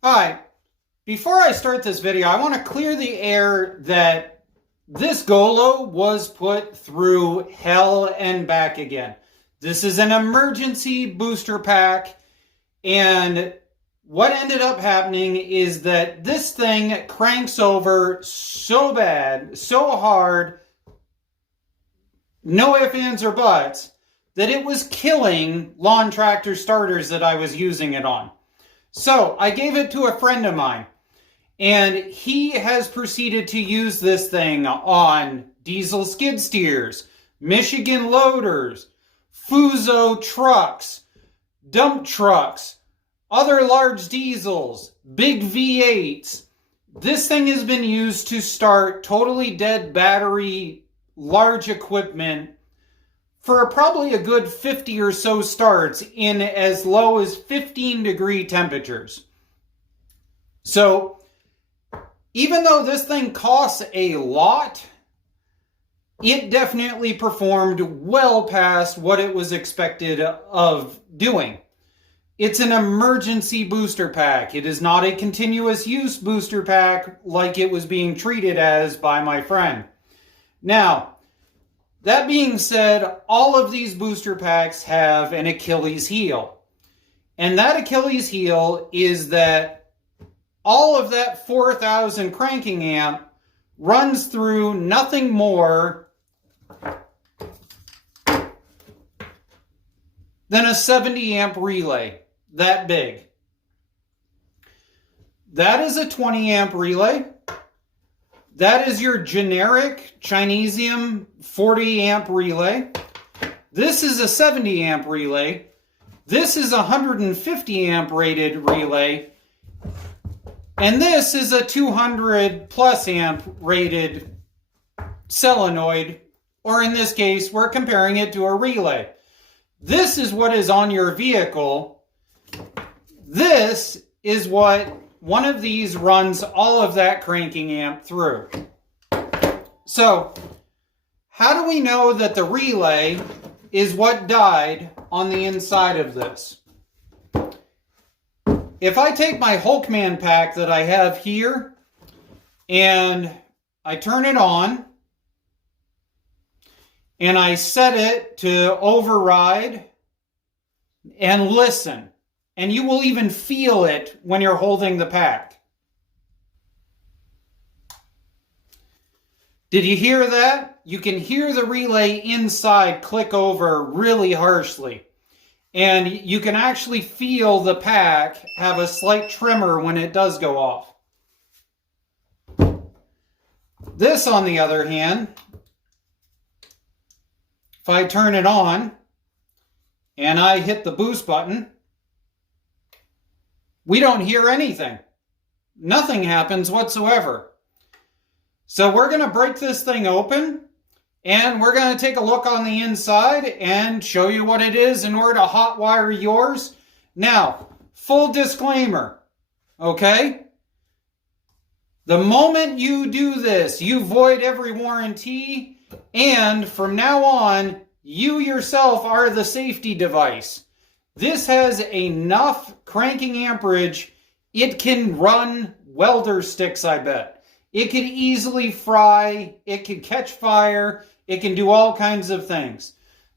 Alright, before I start this video, I want to clear the air that this GOOLOO was put through hell and back again. This is an emergency booster pack, and what ended up happening is that this thing cranks over so bad, so hard, no ifs, ands, or buts, that it was killing lawn tractor starters that I was using it on. So I gave it to a friend of mine, and he has proceeded to use this thing on diesel skid steers, Michigan loaders, Fuso trucks, dump trucks, other large diesels, big V8s. This thing has been used to start totally dead battery, large equipment for probably a good 50 or so starts in as low as 15-degree temperatures. So, even though this thing costs a lot, it definitely performed well past what it was expected of doing. It's an emergency booster pack. It is not a continuous use booster pack like it was being treated as by my friend. Now, that being said, all of these booster packs have an Achilles heel. And that Achilles heel is that all of that 4,000 cranking amp runs through nothing more than a 70 amp relay. That big. That is a 20 amp relay. That is your generic Chinesium 40 amp relay. This is a 70 amp relay. This is a 150 amp rated relay. And this is a 200 plus amp rated solenoid, or in this case, we're comparing it to a relay. This is what is on your vehicle. This is what one of these runs all of that cranking amp through. So, how do we know that the relay is what died on the inside of this? If I take my Hulkman pack that I have here and I turn it on and I set it to override and listen, and you will even feel it when you're holding the pack. Did you hear that? You can hear the relay inside click over really harshly. And you can actually feel the pack have a slight tremor when it does go off. This, on the other hand, if I turn it on and I hit the boost button, we don't hear anything. Nothing happens whatsoever. So we're going to break this thing open, and we're going to take a look on the inside and show you what it is in order to hotwire yours. Now, full disclaimer, okay? The moment you do this, you void every warranty, and from now on, you yourself are the safety device. This has enough cranking amperage, it can run welder sticks, I bet. It could easily fry, it can catch fire, it can do all kinds of things.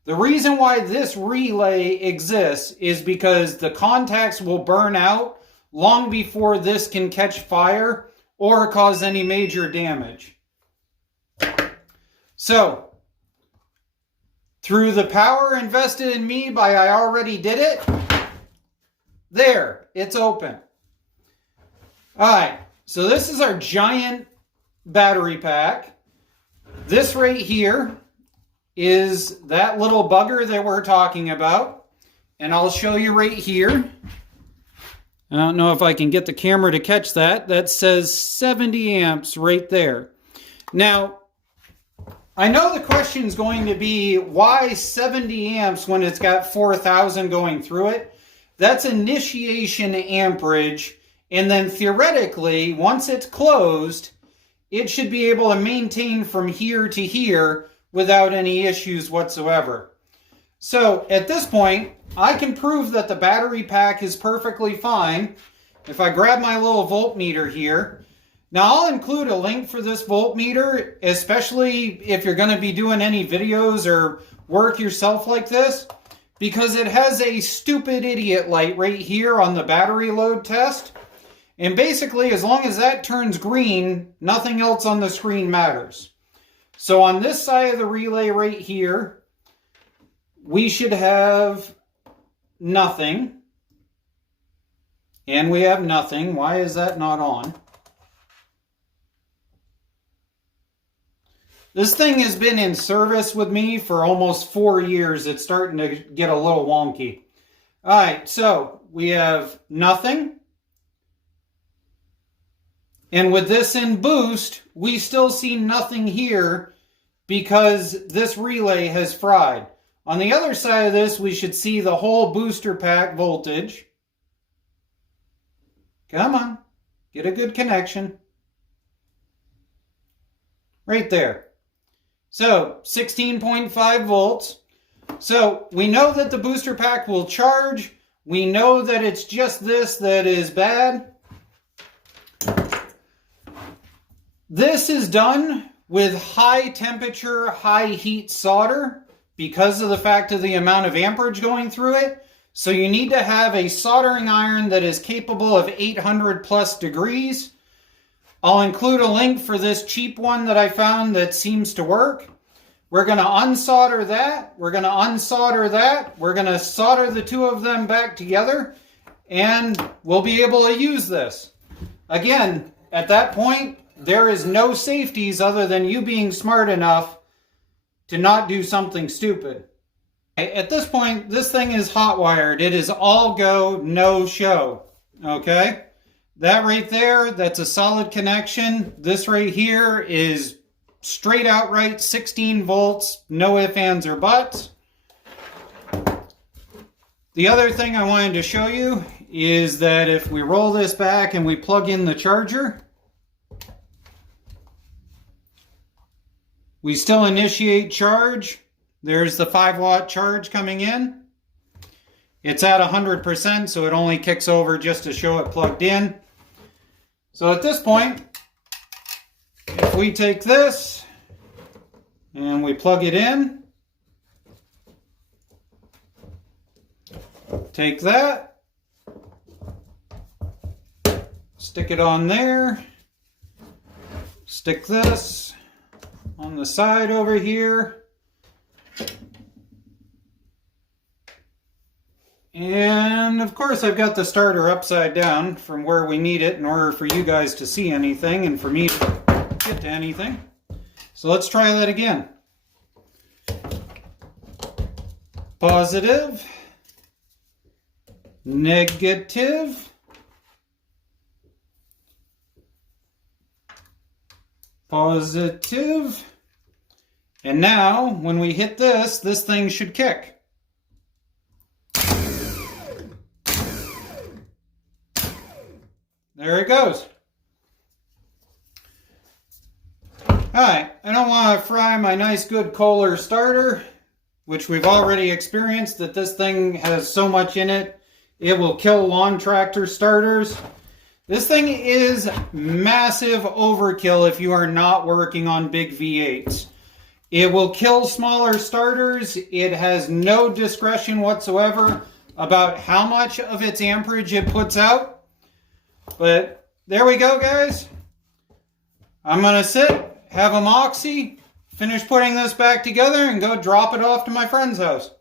The reason why this relay exists is because the contacts will burn out long before this can catch fire or cause any major damage. So, through the power invested in me by I already did it, there, it's open. Alright, so this is our giant battery pack. This right here is that little bugger that we're talking about. And I'll show you right here. I don't know if I can get the camera to catch that. That says 70 amps right there. Now, I know the question is going to be, why 70 amps when it's got 4,000 going through it? That's initiation amperage, and then theoretically, once it's closed, it should be able to maintain from here to here without any issues whatsoever. So, at this point, I can prove that the battery pack is perfectly fine if I grab my little voltmeter here, now I'll include a link for this voltmeter, especially if you're going to be doing any videos or work yourself like this, because it has a stupid idiot light right here on the battery load test. And basically, as long as that turns green, nothing else on the screen matters. So on this side of the relay right here, we should have nothing. And we have nothing. Why is that not on? This thing has been in service with me for almost 4 years. It's starting to get a little wonky. All right, so we have nothing. And with this in boost, we still see nothing here because this relay has fried. On the other side of this, we should see the whole booster pack voltage. Come on, get a good connection. Right there. So 16.5 volts. So we know that the booster pack will charge. We know that it's just this that is bad. This is done with high temperature, high heat solder because of the fact of the amount of amperage going through it. So you need to have a soldering iron that is capable of 800 plus degrees. I'll include a link for this cheap one that I found that seems to work. We're going to unsolder that. We're going to unsolder that. We're going to solder the two of them back together. And we'll be able to use this. Again, at that point, there is no safeties other than you being smart enough to not do something stupid. At this point, this thing is hot wired. It is all go, no show. Okay? That right there, that's a solid connection. This right here is straight outright 16 volts, no ifs, ands, or buts. The other thing I wanted to show you is that if we roll this back and we plug in the charger, we still initiate charge. There's the 5-watt charge coming in. It's at 100%, so it only kicks over just to show it plugged in. So at this point, if we take this and we plug it in, take that, stick it on there, stick this on the side over here, and of course I've got the starter upside down from where we need it in order for you guys to see anything and for me to get to anything. So let's try that again. Positive, negative, positive, and now when we hit this, this thing should kick. There it goes. Alright, I don't want to fry my nice good Kohler starter, which we've already experienced that this thing has so much in it, it will kill lawn tractor starters. This thing is massive overkill if you are not working on big V8s. It will kill smaller starters. It has no discretion whatsoever about how much of its amperage it puts out. But there we go, guys. I'm going to sit, have a moxie, finish putting this back together, and go drop it off to my friend's house.